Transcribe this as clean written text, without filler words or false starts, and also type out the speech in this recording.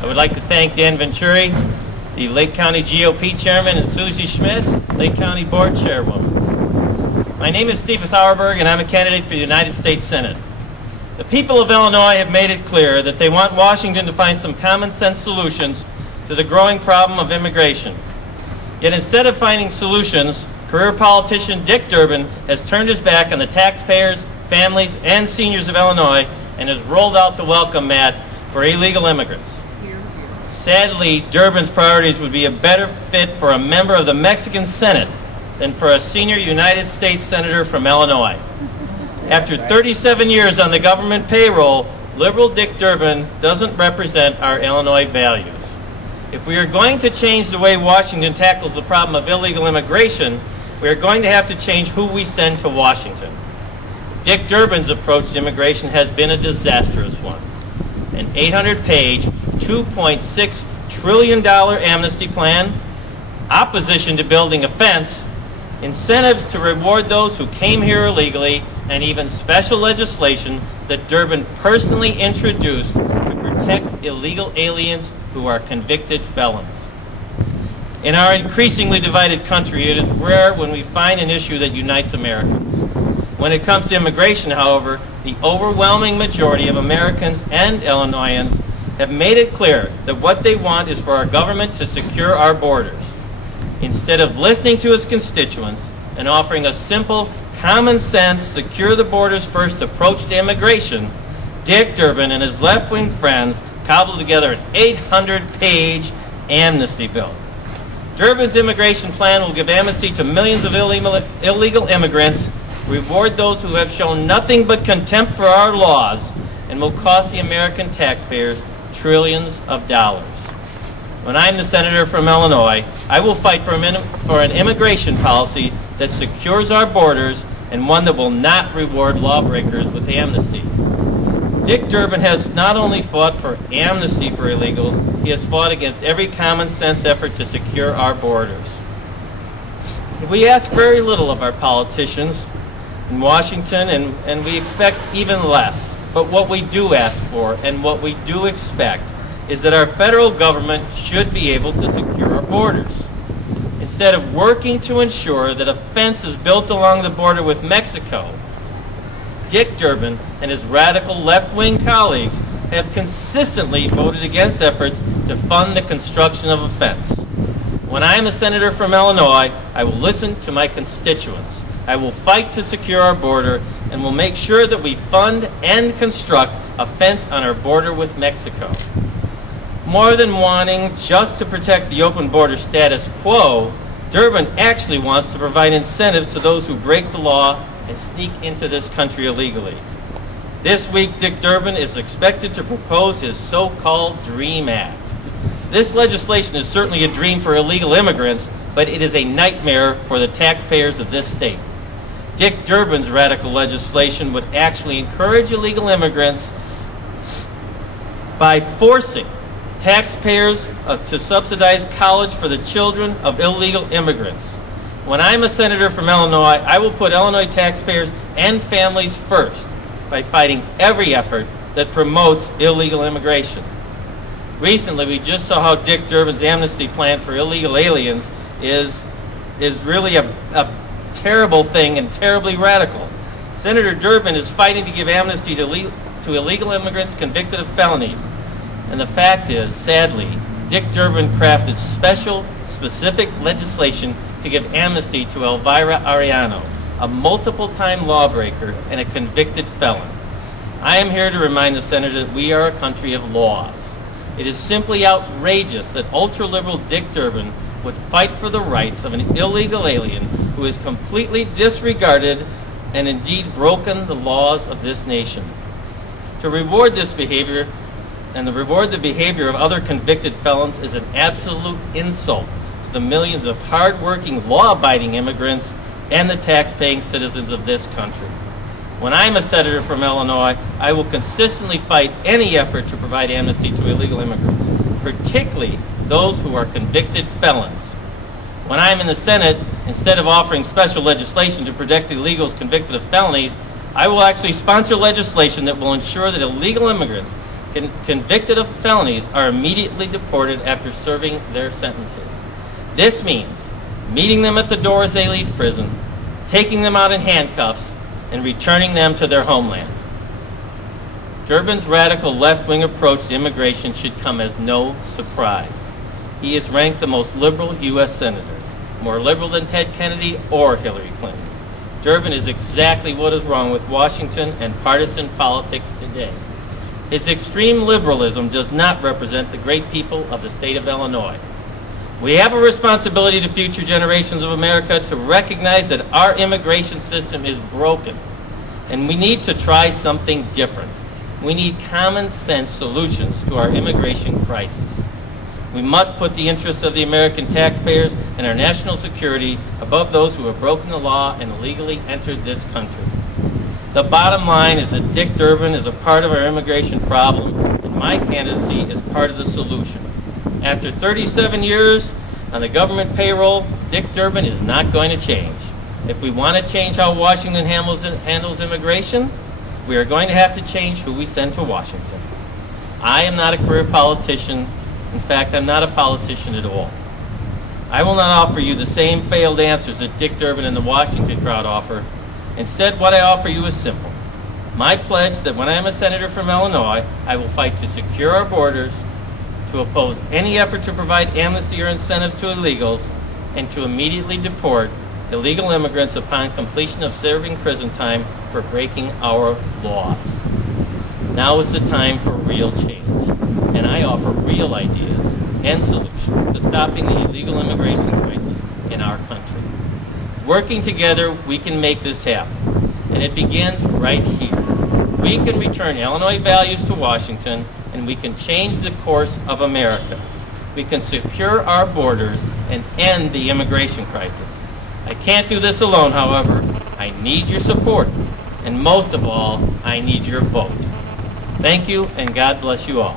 I would like to thank Dan Venturi, the Lake County GOP Chairman, and Susie Schmidt, Lake County Board Chairwoman. My name is Steve Sauerberg, and I'm a candidate for the United States Senate. The people of Illinois have made it clear that they want Washington to find some common sense solutions to the growing problem of immigration. Yet instead of finding solutions, career politician Dick Durbin has turned his back on the taxpayers, families, and seniors of Illinois and has rolled out the welcome mat for illegal immigrants. Sadly, Durbin's priorities would be a better fit for a member of the Mexican Senate than for a senior United States Senator from Illinois. After 37 years on the government payroll, liberal Dick Durbin doesn't represent our Illinois values. If we are going to change the way Washington tackles the problem of illegal immigration, we are going to have to change who we send to Washington. Dick Durbin's approach to immigration has been a disastrous one. An 800-page, $2.6 trillion amnesty plan, opposition to building a fence, incentives to reward those who came here illegally, and even special legislation that Durbin personally introduced to protect illegal aliens who are convicted felons. In our increasingly divided country, it is rare when we find an issue that unites Americans. When it comes to immigration, however, the overwhelming majority of Americans and Illinoisans have made it clear that what they want is for our government to secure our borders. Instead of listening to his constituents and offering a simple, common sense, secure the borders first approach to immigration, Dick Durbin and his left-wing friends cobbled together an 800-page amnesty bill. Durbin's immigration plan will give amnesty to millions of illegal immigrants, reward those who have shown nothing but contempt for our laws, and will cost the American taxpayers trillions of dollars. When I'm the senator from Illinois, I will fight for an immigration policy that secures our borders and one that will not reward lawbreakers with amnesty. Dick Durbin has not only fought for amnesty for illegals, he has fought against every common sense effort to secure our borders. We ask very little of our politicians in Washington, and we expect even less. But what we do ask for and what we do expect is that our federal government should be able to secure our borders. Instead of working to ensure that a fence is built along the border with Mexico, Dick Durbin and his radical left-wing colleagues have consistently voted against efforts to fund the construction of a fence. When I am a senator from Illinois, I will listen to my constituents. I will fight to secure our border and will make sure that we fund and construct a fence on our border with Mexico. More than wanting just to protect the open border status quo, Durbin actually wants to provide incentives to those who break the law and sneak into this country illegally. This week, Dick Durbin is expected to propose his so-called DREAM Act. This legislation is certainly a dream for illegal immigrants, but it is a nightmare for the taxpayers of this state. Dick Durbin's radical legislation would actually encourage illegal immigrants by forcing taxpayers to subsidize college for the children of illegal immigrants. When I'm a senator from Illinois, I will put Illinois taxpayers and families first by fighting every effort that promotes illegal immigration. Recently, we just saw how Dick Durbin's amnesty plan for illegal aliens is really a terrible thing and terribly radical. Senator Durbin is fighting to give amnesty to illegal immigrants convicted of felonies. And the fact is, sadly, Dick Durbin crafted specific legislation to give amnesty to Elvira Arellano, a multiple-time lawbreaker and a convicted felon. I am here to remind the senator that we are a country of laws. It is simply outrageous that ultra-liberal Dick Durbin would fight for the rights of an illegal alien who has completely disregarded and indeed broken the laws of this nation. To reward this behavior and to reward the behavior of other convicted felons is an absolute insult to the millions of hard-working, law-abiding immigrants and the tax-paying citizens of this country. When I'm a senator from Illinois, I will consistently fight any effort to provide amnesty to illegal immigrants, particularly those who are convicted felons. When I'm in the Senate, instead of offering special legislation to protect illegals convicted of felonies, I will actually sponsor legislation that will ensure that illegal immigrants convicted of felonies are immediately deported after serving their sentences. This means meeting them at the door as they leave prison, taking them out in handcuffs, and returning them to their homeland. Durbin's radical left-wing approach to immigration should come as no surprise. He is ranked the most liberal U.S. senator, more liberal than Ted Kennedy or Hillary Clinton. Durbin is exactly what is wrong with Washington and partisan politics today. His extreme liberalism does not represent the great people of the state of Illinois. We have a responsibility to future generations of America to recognize that our immigration system is broken, and we need to try something different. We need common sense solutions to our immigration crisis. We must put the interests of the American taxpayers and our national security above those who have broken the law and illegally entered this country. The bottom line is that Dick Durbin is a part of our immigration problem, and my candidacy is part of the solution. After 37 years on the government payroll, Dick Durbin is not going to change. If we want to change how Washington handles immigration, we are going to have to change who we send to Washington. I am not a career politician. In fact, I'm not a politician at all. I will not offer you the same failed answers that Dick Durbin and the Washington crowd offer. Instead, what I offer you is simple. My pledge that when I am a senator from Illinois, I will fight to secure our borders, to oppose any effort to provide amnesty or incentives to illegals, and to immediately deport illegal immigrants upon completion of serving prison time for breaking our laws. Now is the time for real change, and I offer real ideas and solutions to stopping the illegal immigration crisis in our country. Working together, we can make this happen, and it begins right here. We can return Illinois values to Washington, and we can change the course of America. We can secure our borders and end the immigration crisis. I can't do this alone, however. I need your support, and most of all, I need your vote. Thank you, and God bless you all.